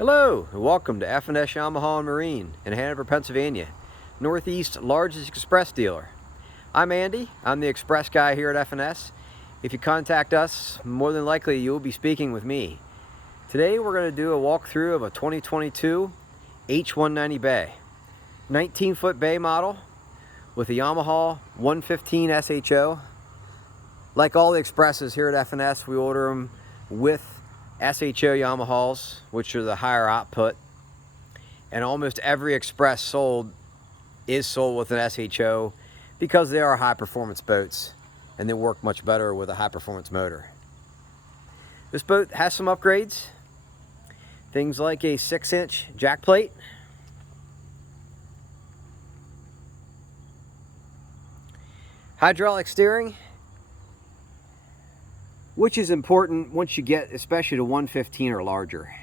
Hello, and welcome to S Yamaha and Marine in Hanover, Pennsylvania, Northeast's largest express dealer. I'm Andy. I'm the express guy here at F&S. If you contact us, more than likely you'll be speaking with me. Today we're going to do a walkthrough of a 2022 H190 bay. 19-foot bay model with a Yamaha 115 SHO. Like all the expresses here at F&S, we order them with SHO Yamahas, which are the higher output, and almost every express sold is sold with an SHO because they are high performance boats and they work much better with a high performance motor. This boat has some upgrades, things like a 6-inch jack plate, hydraulic steering, which is important once you get especially to 115 or larger.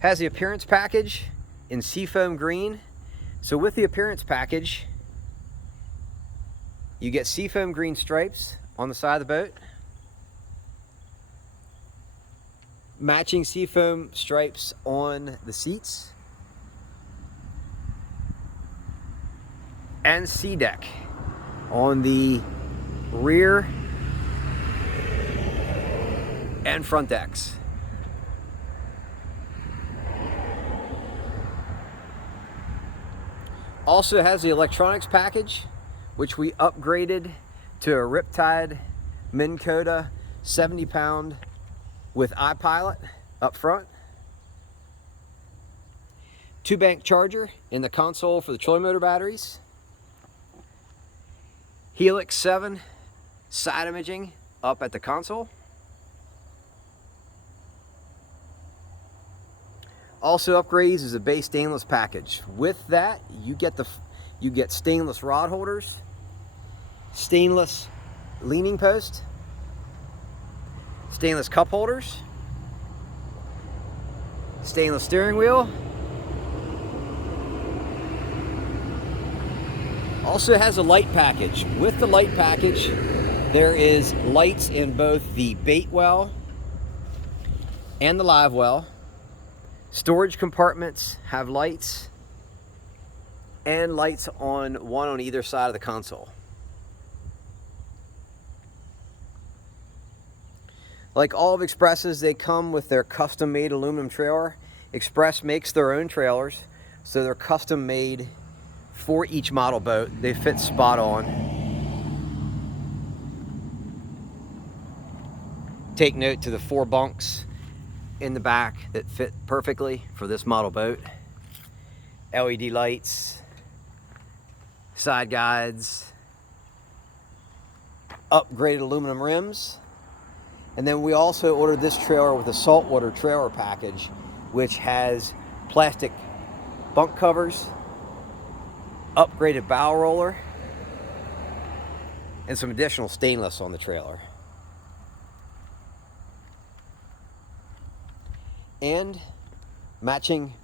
Has the appearance package in seafoam green. So with the appearance package, you get seafoam green stripes on the side of the boat, matching seafoam stripes on the seats, and sea deck on the rear and front decks. Also has the electronics package, which we upgraded to a Riptide Minn Kota 70-pound with iPilot up front. 2-bank charger in the console for the trolling motor batteries. Helix 7 side imaging up at the console. Also upgrades is a base stainless package. With that, you get stainless rod holders, stainless leaning post, stainless cup holders, stainless steering wheel. Also has a light package. With the light package, there is lights in both the bait well and the live well. Storage compartments have lights, and lights on one on either side of the console. Like all of Xpress's, they come with their custom-made aluminum trailer. Xpress makes their own trailers, so they're custom made for each model boat. They fit spot on. Take note to the 4 bunks in the back that fit perfectly for this model boat. LED lights, side guides, upgraded aluminum rims. And then we also ordered this trailer with a saltwater trailer package, which has plastic bunk covers, upgraded bow roller, and some additional stainless on the trailer. And matching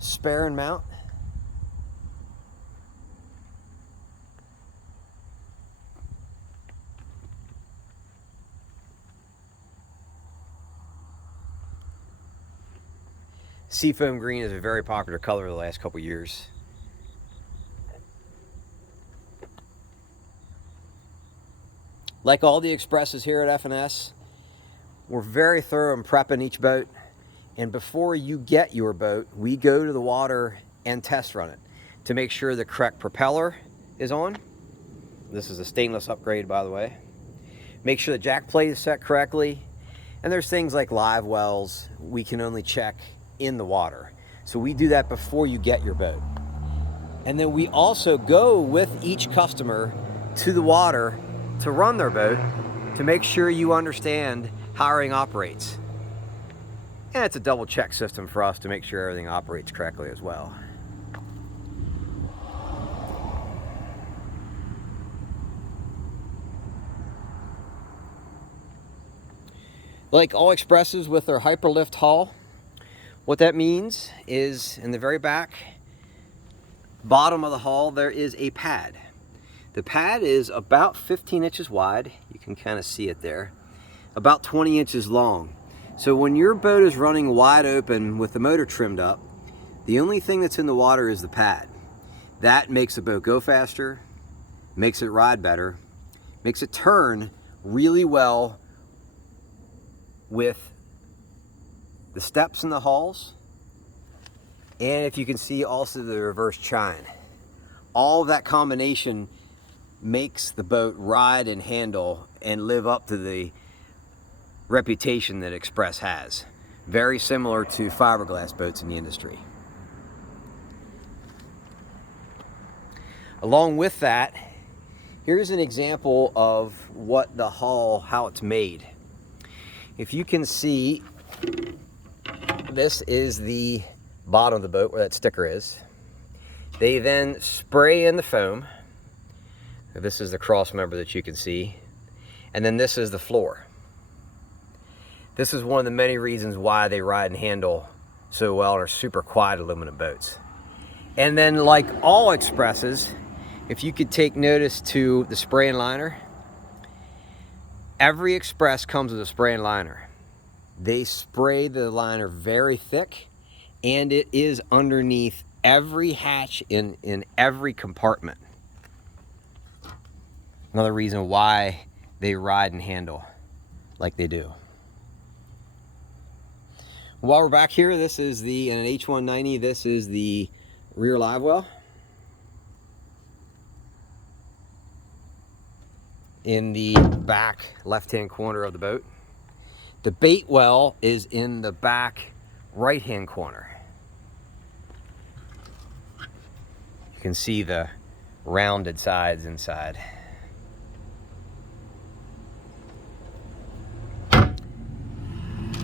spare and mount. Seafoam green is a very popular color the last couple years. Like all the expresses here at F&S, we're very thorough in prepping each boat. And before you get your boat, we go to the water and test run it to make sure the correct propeller is on. This is a stainless upgrade, by the way. Make sure the jack plate is set correctly. And there's things like live wells we can only check in the water. So we do that before you get your boat. And then we also go with each customer to the water to run their boat to make sure you understand how everything operates. And it's a double check system for us to make sure everything operates correctly as well. Like all expresses with their Hyperlift Hull, what that means is in the very back, bottom of the hull, there is a pad. The pad is about 15 inches wide. You can kind of see it there. About 20 inches long. So when your boat is running wide open with the motor trimmed up, the only thing that's in the water is the pad. That makes the boat go faster, makes it ride better, makes it turn really well with the steps in the hulls, and if you can see also the reverse chine. All of that combination makes the boat ride and handle and live up to the reputation that Xpress has. Very similar to fiberglass boats in the industry. Along with that, here's an example of what the hull, how it's made. If you can see, this is the bottom of the boat where that sticker is. They then spray in the foam. This is the cross member that you can see. And then this is the floor. This is one of the many reasons why they ride and handle so well and are super quiet aluminum boats. And then, like all Xpresses, if you could take notice to the spray and liner, every Xpress comes with a spray and liner. They spray the liner very thick, and it is underneath every hatch in every compartment. Another reason why they ride and handle like they do. While we're back here, this is in an H190, this is the rear live well. In the back left-hand corner of the boat. The bait well is in the back right-hand corner. You can see the rounded sides inside.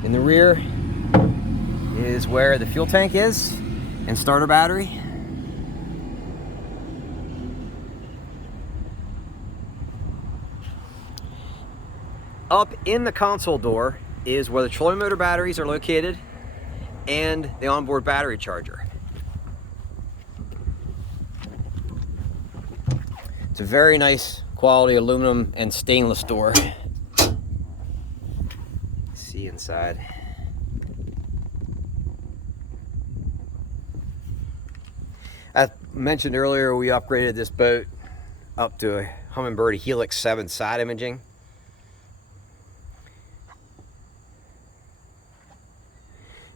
In the rear is where the fuel tank is and starter battery. Up in the console door is where the trolling motor batteries are located and the onboard battery charger. It's a very nice quality aluminum and stainless door. See inside. As mentioned earlier, we upgraded this boat up to a Humminbird Helix 7 side imaging.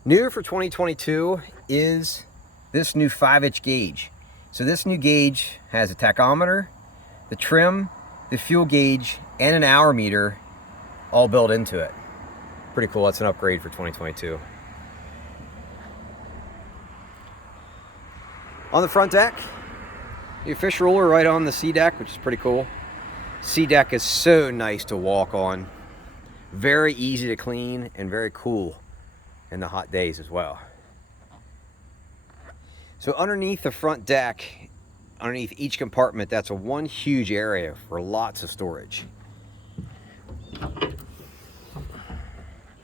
New for 2022 is this new 5-inch gauge. So this new gauge has a tachometer, the trim, the fuel gauge, and an hour meter all built into it. Pretty cool. That's an upgrade for 2022. On the front deck, the fish roller right on the sea deck, which is pretty cool. Sea deck is so nice to walk on. Very easy to clean and very cool in the hot days as well. So underneath the front deck, underneath each compartment, that's one huge area for lots of storage.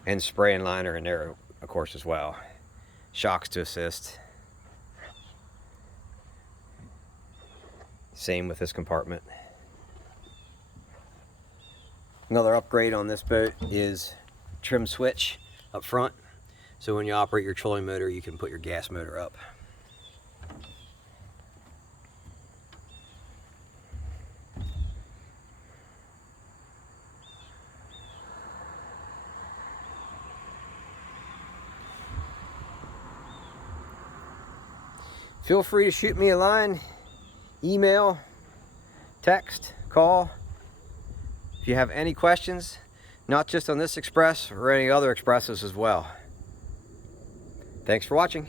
And spray and liner in there, of course, as well. Shocks to assist. Same with this compartment. Another upgrade on this boat is trim switch up front. So when you operate your trolling motor, you can put your gas motor up. Feel free to shoot me a line, email, text, call. If you have any questions, not just on this Xpress or any other Xpresses as well. Thanks for watching.